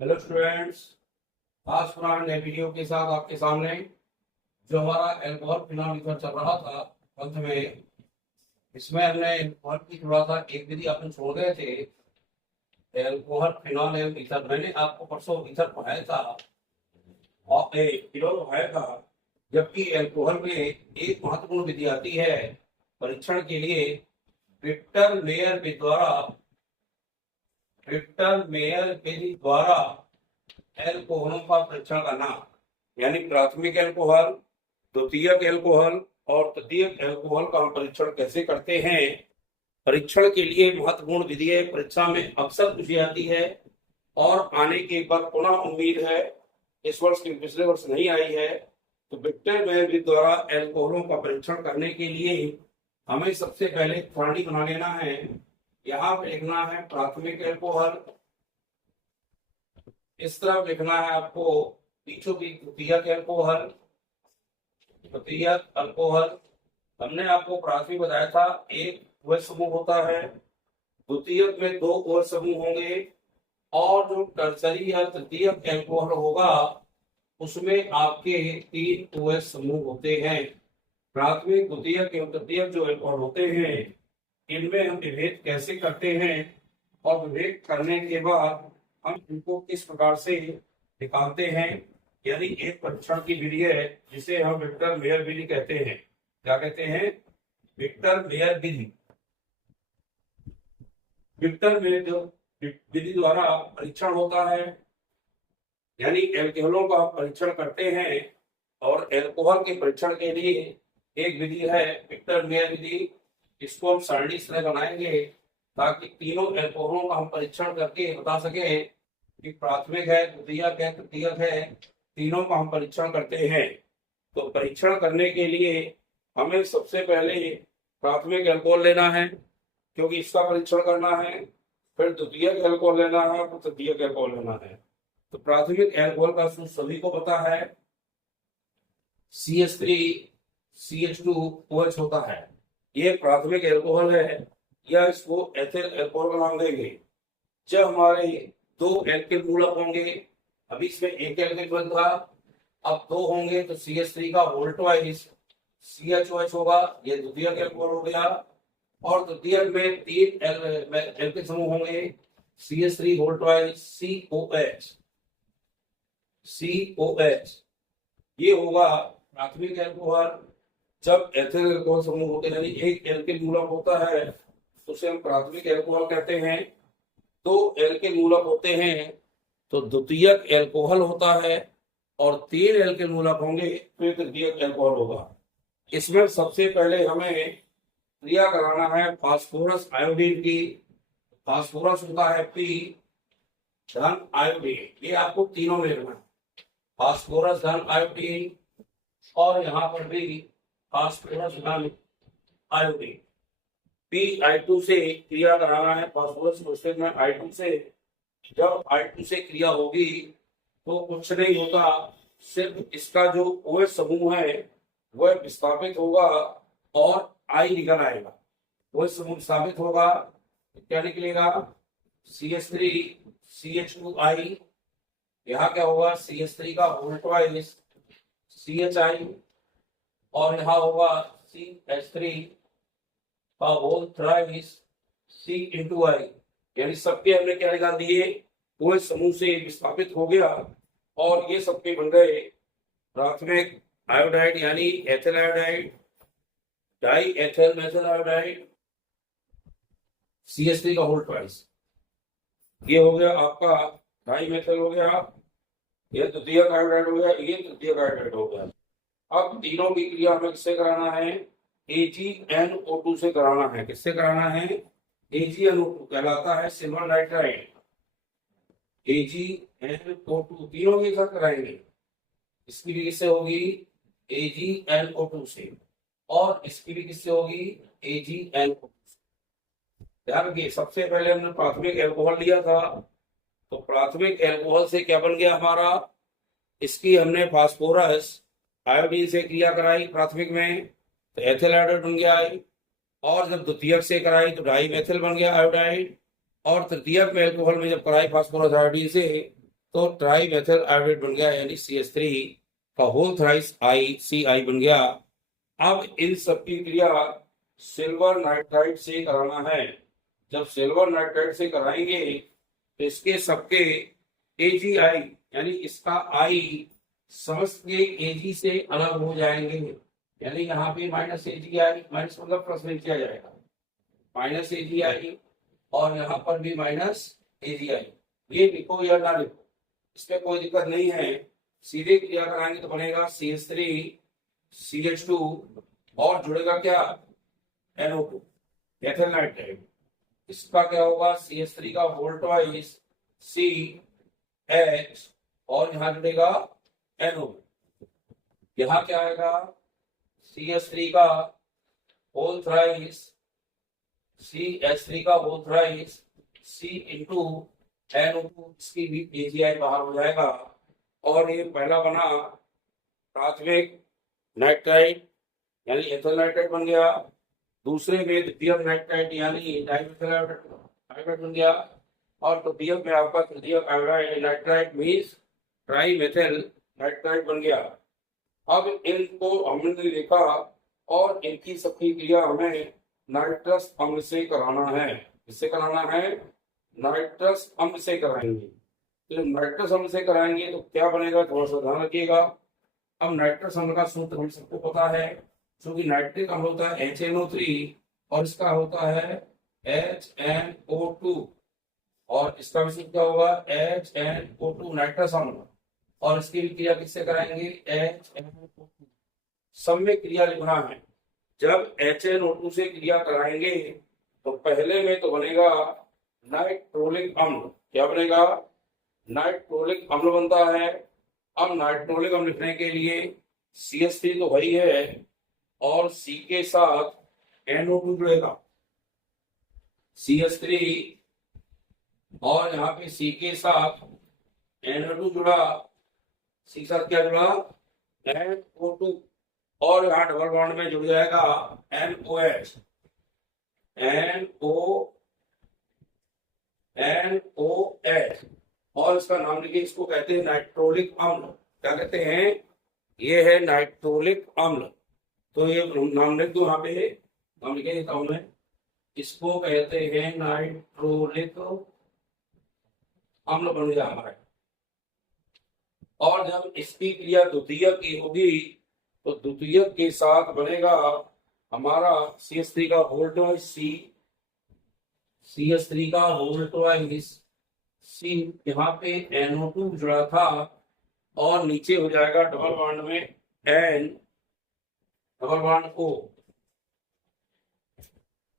Hello students. आज पुराने नए वीडियो के साथ आपके सामने जो हमारा एल्कोहल फिनॉल ईथर चल रहा था अंत में, इसमें हमने एल्कोहल की थोड़ा सा एक विधि अपन छोड़ गए थे। एल्कोहल फिनॉल एवं ईथर मैंने आपको परसों ईथर पढ़ाया था और फिनॉल पढ़ाया था। जबकि एल्कोहल में एक महत्वपूर्ण विधि आती है परीक्षण के लिए। विक्टर मेयर के द्वारा विधि द्वारा एल्कोहलों का परीक्षण करना, यानी प्राथमिक एल्कोहल, द्वितीयक एल्कोहल और तृतीयक एल्कोहल का हम परीक्षण कैसे करते हैं। परीक्षण के लिए महत्वपूर्ण विधि है, परीक्षा में अक्सर पूछी जाती है और आने के बाद पुनः उम्मीद है, इस वर्ष की पिछले वर्ष नहीं आई है। तो विक्टर मेयर द्वारा एल्कोहलों का परीक्षण करने के लिए हमें सबसे पहले सारणी बना लेना है। यहाँ पे लिखना है प्राथमिक एल्कोहल, इस तरफ लिखना है आपको बीचों बीच द्वितीयक एल्कोहल। द्वितीयक अल्कोहल हमने आपको प्राथमिक बताया था एक OH समूह होता है, द्वितीयक में 2 OH समूह होंगे और जो टर्सरी या तृतीयक एल्कोहल होगा उसमें आपके 3 OH समूह होते हैं। प्राथमिक, द्वितीयक एवं तृतीयक जो एल्कोहल होते हैं इनमें हम विभेद कैसे करते हैं और विभेद करने के बाद हम इनको किस प्रकार से निकालते हैं, यानी एक परीक्षण की विधि है जिसे हम विक्टर मेयर विधि कहते हैं। क्या कहते हैं? विक्टर मेयर विधि। विक्टर मेयर विधि द्वारा परीक्षण होता है, यानी एल्कोहलों का परीक्षण करते हैं। और एल्कोहल के परीक्षण के लिए एक विधि है विक्टर मेयर विधि। इसको हम सारणी से बनाएंगे ताकि तीनों एल्कोहलों का हम परीक्षण करके बता सके कि प्राथमिक है, द्वितीयक है, तृतीयक है, तीनों का हम परीक्षण करते हैं। तो परीक्षण करने के लिए हमें सबसे पहले प्राथमिक एल्कोहल लेना है क्योंकि इसका परीक्षण करना है, फिर द्वितीयक एल्कोहल लेना है, फिर तृतीयक एल्कोहल लेना है। तो प्राथमिक एल्कोहल का सूत्र सभी को पता है, CH3CH2OH होता है। ये प्राथमिक एल्कोहल है, या इसको एथिल एल्कोहल का नाम देंगे। जब हमारे 2 एल्किल मूलक होंगे, अभी इसमें एक एल्किल बन था, अब 2 होंगे तो CH3 का होल ट्वाइस CHOH होगा, ये द्वितीयक एल्कोहल हो गया। और तृतीयक में 3 एल्किल समूह होंगे, CH3 होल ट्वाइस COH, ये होगा प्राथमिक एल्कोहल। जब एथिल एल्कोहल समूह होते हैं, यानी एक एल्किल मूलक होता है तो उसे हम प्राथमिक एल्कोहल कहते हैं। 2 एल्किल मूलक होते हैं तो द्वितीयक एल्कोहल होता है, और 3 एल्किल मूलक होंगे तो तृतीयक एल्कोहल होगा। इसमें सबसे पहले हमें क्रिया कराना है फास्फोरस आयोडीन की। फास्फोरस होता है P धन आयोडीन, ये आपको तीनों में लिखना है, फास्फोरस धन आयोडीन, और यहाँ पर भी फास्फोरस धन आयोडीन। P(I2) से क्रिया कराना है फास्फोरस मिश्रित में I2 से। जब I2 से क्रिया होगी तो कुछ नहीं होता, सिर्फ इसका जो OH समूह है वह विस्थापित होगा और I निकल आएगा। OH समूह विस्थापित होगा तो क्या निकलेगा? CH3CH2I। यहाँ क्या होगा? CH3 का होल ट्वाइस CHI, और यहाँ होगा CH3 का होल थ्राइस C*I, यानी सबके हमने क्या निकाल दिए? OH समूह से विस्थापित हो गया और ये सबके बन गए प्राथमिक आयोडाइड, यानी ethyl iodide, die ethyl methyl iodide, CH3 का होल ट्वाइस। ये हो गया आपका डाई मेथिल हो गया, ये द्वितीयक आयोडाइड हो गया, ये तृतीयक आयोडाइड हो गया। अब तीनों की क्रिया हमें किससे कराना है? AgNO2 से कराना है। किससे कराना है? AgNO2 कहलाता है सिल्वर नाइट्राइड। AgNO2 तीनों के साथ कराएंगे। इसकी भी किससे होगी? AgNO2 से, और इसकी भी किससे होगी? AgNO2 से। ध्यान रखिए, सबसे पहले हमने प्राथमिक एल्कोहल लिया था, तो प्राथमिक एल्कोहल से क्या बन गया हमारा? इसकी हमने फास्फोरस आयोडीन से क्रिया कराई प्राथमिक में तो एथिल आयोडाइड बन गया I, और जब द्वितीयक से कराई तो डाई मेथिल बन गया आयोडाइड, और तृतीयक में एल्कोहल में जब कराई फास्फोरस आयोडीन से तो ट्राई मेथिल आयोडेट बन गया, यानी CH3 का होल थ्राइस CI बन गया। अब इन सब की क्रिया सिल्वर नाइट्राइड से कराना है। जब सिल्वर नाइट्राइड से कराएंगे तो इसके सबके AgI यानी इसका I समस्त के Ag से अलग हो जाएंगे, यानी यहाँ पे -AgI, माइनस मतलब प्लस में किया जाएगा, -AgI, और यहाँ पर भी -AgI। ये लिखो या ना लिखो, इसमें कोई दिक्कत नहीं है। सीधे क्रिया कराएंगे तो बनेगा CH3 CH2 और जुड़ेगा क्या, NO2 एथिल नाइट्राइड। इसका क्या होगा, CH3 का होल ट्वाइस CH और यहाँ जुड़ेगा NO। यहाँ क्या आएगा, CH3 का होल थ्राइस CH3 का whole thrice C into NO2, इसकी भी AgI बाहर हो जाएगा। और ये पहला बना प्राथमिक नाइट्राइड यानी एथिल नाइट्राइड बन गया, दूसरे में द्वितीयक नाइट्राइड यानी डाइमेथिल आयोडाइड बन गया, और तृतीयक में आपका तृतीयक आयोडाइड नाइट्राइड मींस ट्राइमेथिल नाइट्राइड बन गया। अब इनको हमने देखा और इनकी सबकी क्रिया हमें नाइट्रस अम्ल से कराना है। किससे कराना है, नाइट्रस अम्ल से कराएंगे। तो नाइट्रस अम्ल से कराएंगे तो क्या बनेगा, थोड़ा सा ध्यान रखिएगा। अब नाइट्रस अम्ल का सूत्र हम सबको पता है, क्योंकि नाइट्रिक अम्ल होता है HNO3 और इसका होता है HNO2, और इसका भी सूत्र क्या होगा, HNO2 नाइट्रस अम्ल। और इसकी भी क्रिया किससे कराएंगे, HNO2। सब में क्रिया लिखना है। जब HNO2 से क्रिया कराएंगे तो पहले में तो बनेगा नाइट्रोलिक अम्ल। क्या बनेगा, नाइट्रोलिक अम्ल बनता है। अब नाइट्रोलिक अम्ल लिखने के लिए CH3 तो वही है और C के साथ NO2 जुड़ेगा, CH3 और यहाँ पे C के साथ NO2 जुड़ा, C के साथ क्या जुड़ा, NO2, और यहाँ डबल बॉन्ड में जुड़ जाएगा NOH, NOH, और इसका नाम लिखिए, इसको कहते हैं नाइट्रोलिक अम्ल। क्या कहते हैं, ये है नाइट्रोलिक अम्ल। तो ये नाम लिख दो, यहाँ पे नाम लिखे देता हूं मैं, इसको कहते हैं नाइट्रोलिक अम्ल बन गया हमारा। और जब इसकी क्रिया द्वितीयक की होगी तो द्वितीयक के साथ बनेगा हमारा CH3 का होल ट्वाइस CH3 का होल ट्वाइस C, यहाँ पे NO2 जुड़ा था और नीचे हो जाएगा डबल बॉन्ड में N डबल बॉन्ड O।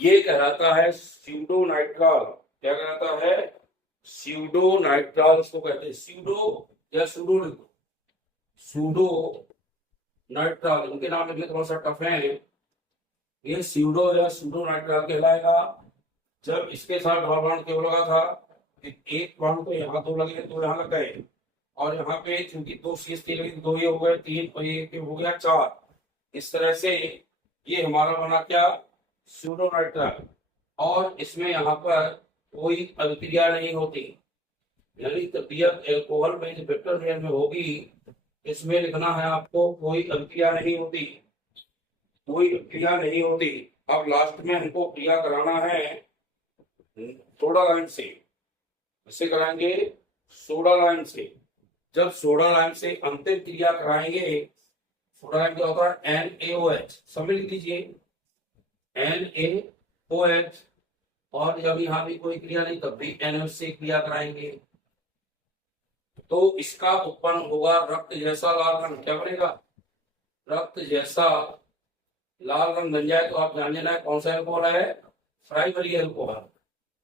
ये कहलाता है स्यूडो नाइट्राल। क्या कहलाता है, स्यूडो नाइट्राल इसको कहते हैं। स्यूडो या सूडो लिखो, सूडो नाइट्राल, इनके नाम लिखने थोड़ा सा टफ है। ये स्यूडो या सूडो नाइट्राल कहलाएगा। जब इसके साथ डबल बॉन्ड क्यों लगा था, एक बॉन्ड तो यहाँ दो लगे तो यहाँ लग गए, और यहाँ पे चूंकि 2 CH3 लगे 2 ये हो गए 3 और ये हो गया 4। इस तरह से ये हमारा बना क्या, सूडो नाइट्राल। और इसमें यहाँ पर कोई अभिक्रिया नहीं होती, यानी तृतीयक एल्कोहल में जो वेक्टर मेयर में होगी इसमें लिखना है आपको, कोई अभिक्रिया नहीं होती, कोई क्रिया नहीं होती। अब लास्ट में हमको क्रिया कराना है सोडा लाइम से। इससे कराएंगे सोडा लाइम से। जब सोडा लाइम से अंतिम क्रिया कराएंगे, सोडा लाइम क्या होता है, NaOH, सब लिख दीजिए NaOH। और जब यहाँ भी कोई क्रिया नहीं तब भी NaOH से क्रिया कराएंगे तो इसका उत्पन्न होगा रक्त जैसा लाल रंग। क्या बनेगा, रक्त जैसा लाल रंग बन जाए तो आप जान लेना है कौन सा एल्कोहल है, प्राइमरी एल्कोहल।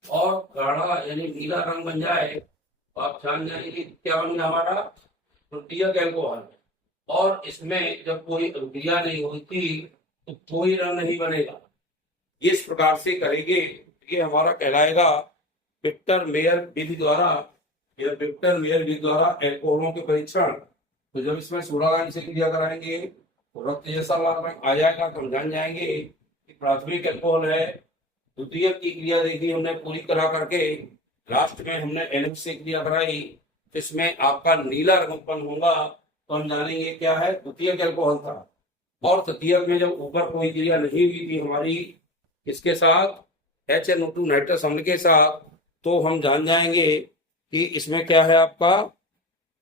और गाढ़ा यानी नीला रंग बन जाए तो आप जान जाएंगे क्या बन गया हमारा, तृतीयक एल्कोहल। और इसमें जब कोई अभिक्रिया नहीं होती तो कोई रंग नहीं बनेगा। इस प्रकार से करेंगे ये हमारा कहलाएगा विक्टर मेयर विधि द्वारा, या विक्टर मेयर विधि द्वारा एल्कोहलों के परीक्षण। तो जब इसमें सोडा लाइम से क्रिया कराएंगे तो रक्त जैसा लाल रंग आ जाएगा, तो हम जान जाएंगे कि प्राथमिक एल्कोहल है। द्वितीयक की क्रिया देखी हमने पूरी करा करके, लास्ट में हमने NH से क्रिया कराई तो इसमें आपका नीला रंग उत्पन्न होगा, तो हम जानेंगे क्या है, द्वितीयक एल्कोहल था। और तृतीयक में जब ऊपर कोई क्रिया नहीं हुई थी हमारी इसके साथ, HNO2 नाइट्रस अम्ल के साथ, तो हम जान जाएंगे कि इसमें क्या है आपका,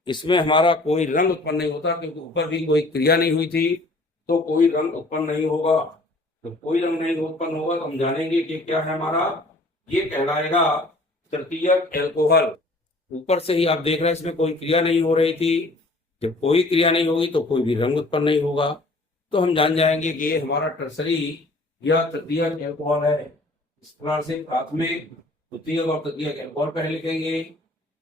इसमें हमारा कोई रंग उत्पन्न नहीं होता, क्योंकि ऊपर भी कोई क्रिया नहीं हुई थी, तो कोई रंग उत्पन्न नहीं होगा। तो कोई रंग नहीं उत्पन्न होगा तो हम जानेंगे कि क्या है हमारा, ये कहलाएगा तृतीयक एल्कोहल। ऊपर से ही आप देख रहे हैं इसमें कोई क्रिया नहीं हो रही थी, जब कोई क्रिया नहीं होगी तो कोई भी रंग उत्पन्न नहीं होगा, तो हम जान जाएंगे कि ये हमारा टर्सरी या तृतीयक एल्कोहल है। इस प्रकार से प्राथमिक, द्वितीयक और तृतीयक एल्कोहल पहले लिखेंगे।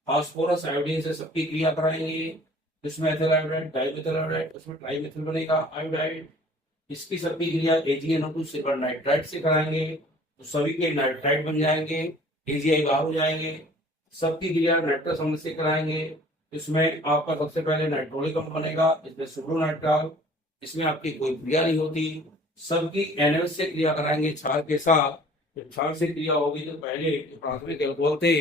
फास्फोरस आयोडीन से सबकी क्रिया कराएंगे, इसमें एथिल आयोडाइड, डाइमेथिल आयोडाइड, उसमें ट्राइमेथिल बनेगा आयोडाइड। इसकी सबकी क्रिया AgNO2 सिल्वर नाइट्राइड से कराएंगे, तो सभी के नाइट्राइड बन जाएंगे, AgI बाहर हो जाएंगे। सबकी क्रिया नाइट्रस अम्ल से कराएंगे, इसमें आपका सबसे पहले नाइट्रोलिक अम्ल बनेगा, इसमें सुब्रोनाइट्राल, इसमें आपकी कोई क्रिया नहीं होती। सबकी NaOH से क्रिया कराएंगे क्षार के साथ। जब क्षार से क्रिया होगी तो पहले जो प्राथमिक एल्कोहल थे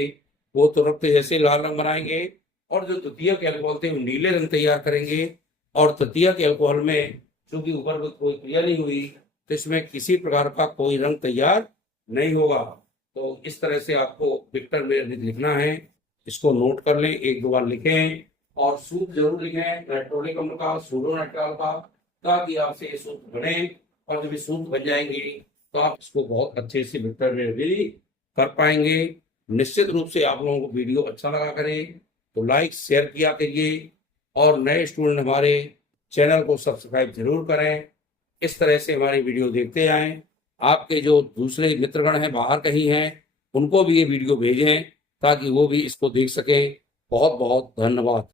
वो तो रक्त जैसे लाल रंग बनाएंगे, और जो तृतीयक एल्कोहल थे वो नीले रंग तैयार करेंगे। और तृतीयक एल्कोहल में चूंकि ऊपर कोई क्रिया नहीं हुई तो इसमें किसी प्रकार का कोई रंग तैयार नहीं होगा। तो इस तरह से आपको विक्टर में लिखना है, इसको नोट कर लें, एक दो बार लिखें, और सूत्र जरूर लिखें नाइट्रोलिक अम्ल का, सुब्रोनाइट्राल का, ताकि आपसे ये सूत्र बने। और जब ये सूत्र बन जाएंगे तो आप इसको बहुत अच्छे से विक्टर में भी कर पाएंगे। निश्चित रूप से आप लोगों को वीडियो अच्छा लगा करें तो लाइक शेयर किया करिए, और नए स्टूडेंट हमारे चैनल को सब्सक्राइब जरूर करें। इस तरह से हमारी वीडियो देखते आएँ। आपके जो दूसरे मित्रगण हैं बाहर कहीं हैं, उनको भी ये वीडियो भेजें ताकि वो भी इसको देख सकें। बहुत बहुत धन्यवाद।